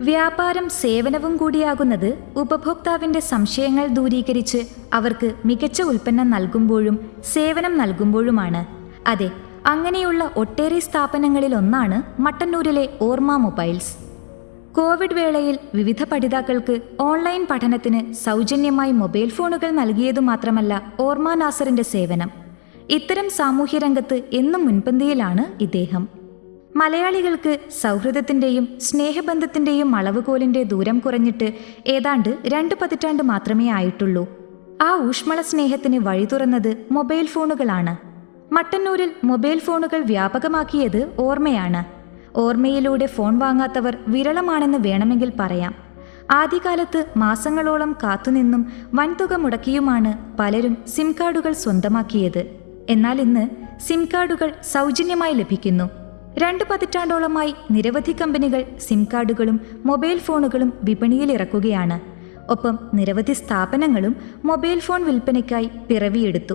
വ്യാപാരം സേവനവും കൂടിയാകുന്നത് ഉപഭോക്താവിന്റെ സംശയങ്ങൾ ദൂരീകരിച്ച് അവർക്ക് മികച്ച ഉൽപ്പന്നം നൽകുമ്പോഴും സേവനം നൽകുമ്പോഴുമാണ്. അതെ അങ്ങനെയുള്ള ഒട്ടേറെ സ്ഥാപനങ്ങളിൽ ഒന്നാണ് മട്ടന്നൂരിലെ ഓർമ്മ മൊബൈൽസ്. കോവിഡ് വേളയിൽ വിവിധ പഠിതാക്കൾക്ക് ഓൺലൈൻ പഠനത്തിന് സൗജന്യമായി മൊബൈൽ ഫോണുകൾ നൽകിയതു മാത്രമല്ല ഓർമ്മ നാസറിന്റെ സേവനം. ഇത്തരം സാമൂഹ്യരംഗത്ത് എന്നും മുൻപന്തിയിലാണ് ഇദ്ദേഹം. മലയാളികൾക്ക് സൗഹൃദത്തിന്റെയും സ്നേഹബന്ധത്തിന്റെയും അളവുകോലിന്റെ ദൂരം കുറഞ്ഞിട്ട് ഏതാണ്ട് രണ്ട് പതിറ്റാണ്ട് മാത്രമേ ആയിട്ടുള്ളൂ. ആ ഊഷ്മള സ്നേഹത്തിന് വഴി തുറന്നത് മൊബൈൽ ഫോണുകളാണ്. മട്ടന്നൂരിൽ മൊബൈൽ ഫോണുകൾ വ്യാപകമാക്കിയത് ഓർമ്മയാണ്. ഓർമ്മയിലൂടെ ഫോൺ വാങ്ങാത്തവർ വിരളമാണെന്ന് വേണമെങ്കിൽ പറയാം. ആദ്യകാലത്ത് മാസങ്ങളോളം കാത്തുനിന്നും വൻതുക മുടക്കിയുമാണ് പലരും സിം കാർഡുകൾ സ്വന്തമാക്കിയത്. എന്നാൽ ഇന്ന് സിം കാർഡുകൾ സൗജന്യമായി ലഭിക്കുന്നു. രണ്ട് പതിറ്റാണ്ടോളമായി നിരവധി കമ്പനികൾ സിം കാർഡുകളും മൊബൈൽ ഫോണുകളും വിപണിയിൽ ഇറക്കുകയാണ്. ഒപ്പം നിരവധി സ്ഥാപനങ്ങളും മൊബൈൽ ഫോൺ വിൽപ്പനയ്ക്കായി പിറവിയെടുത്തു.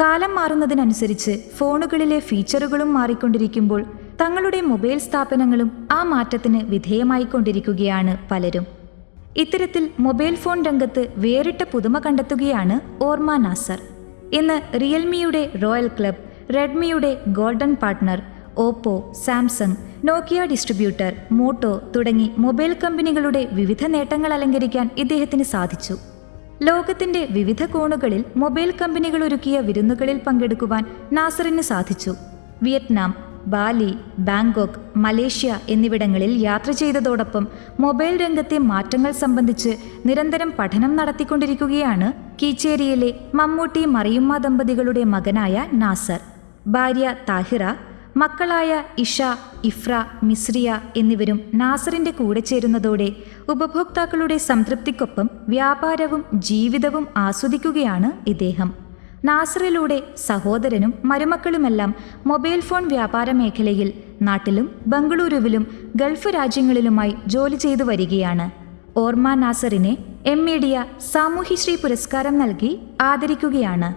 കാലം മാറുന്നതിനനുസരിച്ച് ഫോണുകളിലെ ഫീച്ചറുകളും മാറിക്കൊണ്ടിരിക്കുമ്പോൾ തങ്ങളുടെ മൊബൈൽ സ്ഥാപനങ്ങളും ആ മാറ്റത്തിന് വിധേയമായിക്കൊണ്ടിരിക്കുകയാണ് പലരും. ഇത്തരത്തിൽ മൊബൈൽ ഫോൺ രംഗത്ത് വേറിട്ട പുതുമ കണ്ടെത്തുകയാണ് ഓർമ നാസർ. ഇന്ന് റിയൽമിയുടെ royal club റെഡ്മിയുടെ golden partner Oppo Samsung Nokia distributor Moto തുടങ്ങി മൊബൈൽ കമ്പനികളുടെ വിവിധ നേട്ടങ്ങൾ അലങ്കരിക്കാൻ ഇദ്ദേഹത്തിന് സാധിച്ചു. ലോകത്തിന്റെ വിവിധ കോണുകളിൽ മൊബൈൽ കമ്പനികൾ ഒരുക്കിയ വിരുന്നുകളിൽ പങ്കെടുക്കുവാൻ നാസറിന് സാധിച്ചു. വിയറ്റ്നാം ബാലി ബാങ്കോക്ക് മലേഷ്യ എന്നിവിടങ്ങളിൽ യാത്ര ചെയ്തതോടൊപ്പം മൊബൈൽ രംഗത്തെ മാറ്റങ്ങൾ സംബന്ധിച്ച് നിരന്തരം പഠനം നടത്തിക്കൊണ്ടിരിക്കുകയാണ് കീച്ചേരിയിലെ മമ്മൂട്ടി മറിയുമ്മ ദമ്പതികളുടെ മകനായ നാസർ ഭാര്യ താഹിറ മക്കളായ ഇഷ ഇഫ്ര മിസ്രിയ എന്നിവരും നാസറിന്റെ കൂടെ ചേരുന്നതോടെ ഉപഭോക്താക്കളുടെ സംതൃപ്തിക്കൊപ്പം വ്യാപാരവും ജീവിതവും ആസ്വദിക്കുകയാണ് ഇദ്ദേഹം. നാസറിലൂടെ സഹോദരനും മരുമക്കളുമെല്ലാം മൊബൈൽ ഫോൺ വ്യാപാര മേഖലയിൽ നാട്ടിലും ബംഗളൂരുവിലും ഗൾഫ് രാജ്യങ്ങളിലുമായി ജോലി ചെയ്തു വരികയാണ്. ഓർമ നാസറിനെ എം മീഡിയ സാമൂഹ്യശ്രീ പുരസ്കാരം നൽകി ആദരിക്കുകയാണ്.